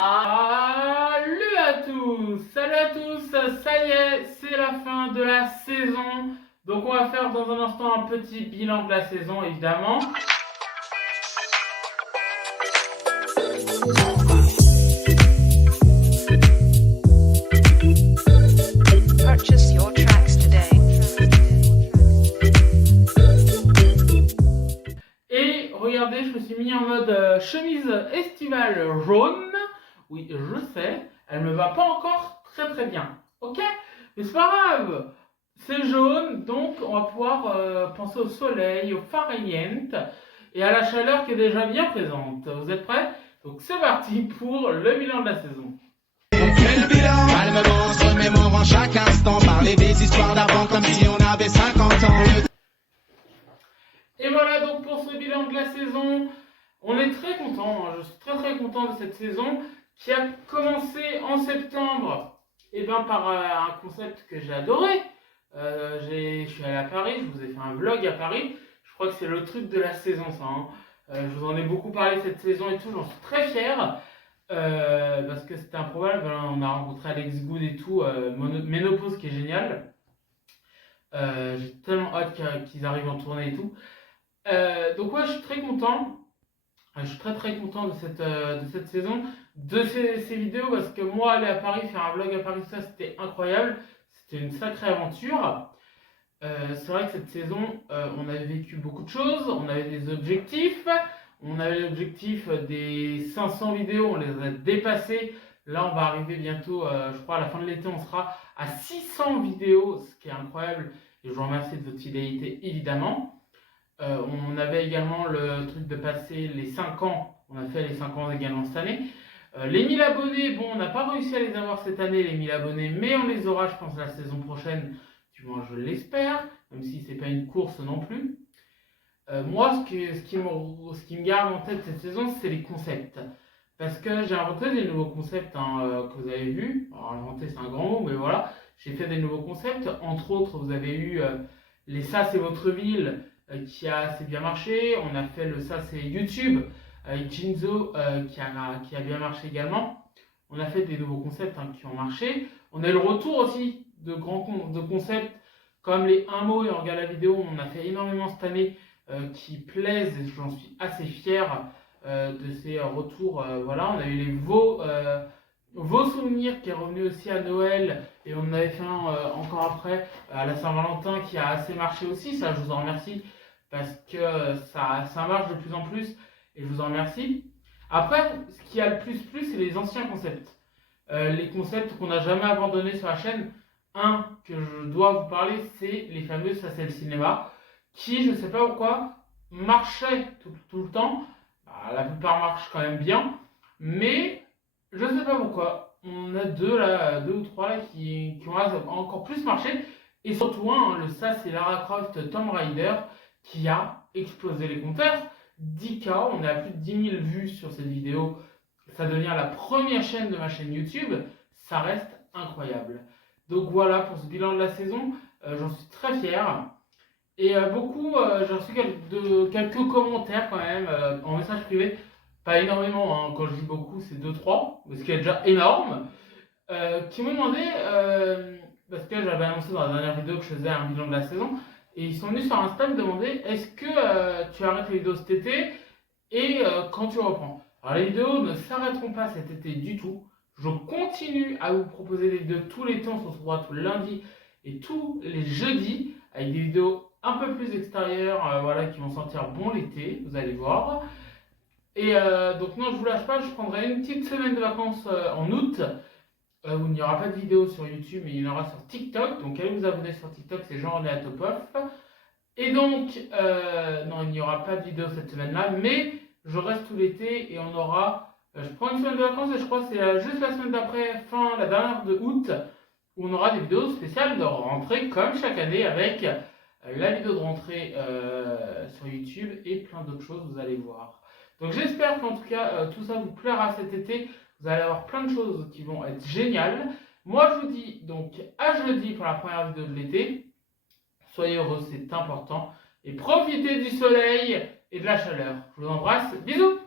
Salut à tous, ça y est, c'est la fin de la saison. Donc on va faire dans un instant un petit bilan de la saison évidemment. Purchase your tracks today. Et regardez, je me suis mis en mode chemise estivale jaune. Oui, je sais, elle me va pas encore très bien, ok? Mais c'est pas grave, c'est jaune, donc on va pouvoir penser au soleil, au farniente et à la chaleur qui est déjà bien présente. Vous êtes prêts? Donc c'est parti pour le bilan de la saison. On fait le bilan, calmement, se remémorant chaque instant, parler des histoires d'avant comme si on avait 50 ans. Et voilà donc pour ce bilan de la saison, on est très content, je suis très content de cette saison qui a commencé en septembre par un concept que j'ai adoré. Je suis allé à Paris, je vous ai fait un vlog à Paris, je crois que c'est le truc de la saison ça. Je vous en ai beaucoup parlé cette saison et tout, j'en suis très fier. Parce que c'était improbable, on a rencontré Alex Good et tout, Ménopause qui est génial. J'ai tellement hâte qu'ils arrivent en tournée et tout. Donc ouais, je suis très content. Je suis très content de cette saison, de ces vidéos, parce que moi aller à Paris, faire un vlog à Paris, ça c'était incroyable. C'était une sacrée aventure. C'est vrai que cette saison, on avait vécu beaucoup de choses, on avait des objectifs. On avait l'objectif des 500 vidéos, on les a dépassés. Là, on va arriver bientôt, je crois à la fin de l'été, on sera à 600 vidéos, ce qui est incroyable. Et je vous remercie de votre fidélité, évidemment. On avait également le truc de passer les 5 ans. On a fait les 5 ans également cette année. Les 1000 abonnés, bon, on n'a pas réussi à les avoir cette année, les 1000 abonnés, mais on les aura, je pense, la saison prochaine. Du moins, je l'espère, même si c'est pas une course non plus. Moi, ce qui me garde en tête cette saison, c'est les concepts. Parce que j'ai inventé des nouveaux concepts que vous avez vus. Alors, inventer, c'est un grand mot, mais voilà. J'ai fait des nouveaux concepts. Entre autres, vous avez eu les Ça, c'est votre ville qui a assez bien marché. On a fait le Ça, c'est YouTube avec Jinzo qui a bien marché également. On a fait des nouveaux concepts qui ont marché. On a eu le retour aussi de concepts comme les 1 mot et on regarde la vidéo. On a fait énormément cette année. Qui plaisent et j'en suis assez fier de ces retours. Voilà, on a eu vos souvenirs qui est revenu aussi à Noël et on en avait fait un encore après à la Saint-Valentin qui a assez marché aussi. Ça, je vous en remercie parce que ça marche de plus en plus et je vous en remercie. Après, ce qui a le plus, c'est les anciens concepts. Les concepts qu'on n'a jamais abandonnés sur la chaîne. Un que je dois vous parler, c'est les fameux Ça, c'est le cinéma, qui, je ne sais pas pourquoi, marchait tout le temps. La plupart marchent quand même bien, mais je ne sais pas pourquoi. On a deux ou trois là qui ont encore plus marché, et surtout le Ça c'est Lara Croft Tomb Raider qui a explosé les compteurs. 10K, on est à plus de 10 000 vues sur cette vidéo. Ça devient la première chaîne de ma chaîne YouTube. Ça reste incroyable. Donc voilà pour ce bilan de la saison. J'en suis très fier. Et j'ai reçu quelques commentaires quand même en message privé. Pas énormément, quand je dis beaucoup, c'est 2-3, ce qui est déjà énorme. Qui m'ont demandé, parce que j'avais annoncé dans la dernière vidéo que je faisais un bilan de la saison, et ils sont venus sur Insta me demander est-ce que tu arrêtes les vidéos cet été et quand tu reprends. Alors les vidéos ne s'arrêteront pas cet été du tout. Je continue à vous proposer des vidéos tous les temps, on se retrouvera tous les lundis et tous les jeudis avec des vidéos un peu plus extérieures, voilà, qui vont sentir bon l'été, vous allez voir. Et donc non, je vous lâche pas, je prendrai une petite semaine de vacances en août, où il n'y aura pas de vidéo sur YouTube, mais il y en aura sur TikTok. Donc allez vous abonner sur TikTok, c'est Jean-René Atopoff. Et donc, non, il n'y aura pas de vidéo cette semaine-là, mais je reste tout l'été et on aura... je prends une semaine de vacances et je crois que c'est juste la semaine d'après, la dernière de août, où on aura des vidéos spéciales de rentrée, comme chaque année, avec la vidéo de rentrée sur YouTube et plein d'autres choses, vous allez voir. Donc j'espère qu'en tout cas, tout ça vous plaira cet été. Vous allez avoir plein de choses qui vont être géniales. Moi, je vous dis donc à jeudi pour la première vidéo de l'été. Soyez heureux, c'est important. Et profitez du soleil et de la chaleur. Je vous embrasse. Bisous!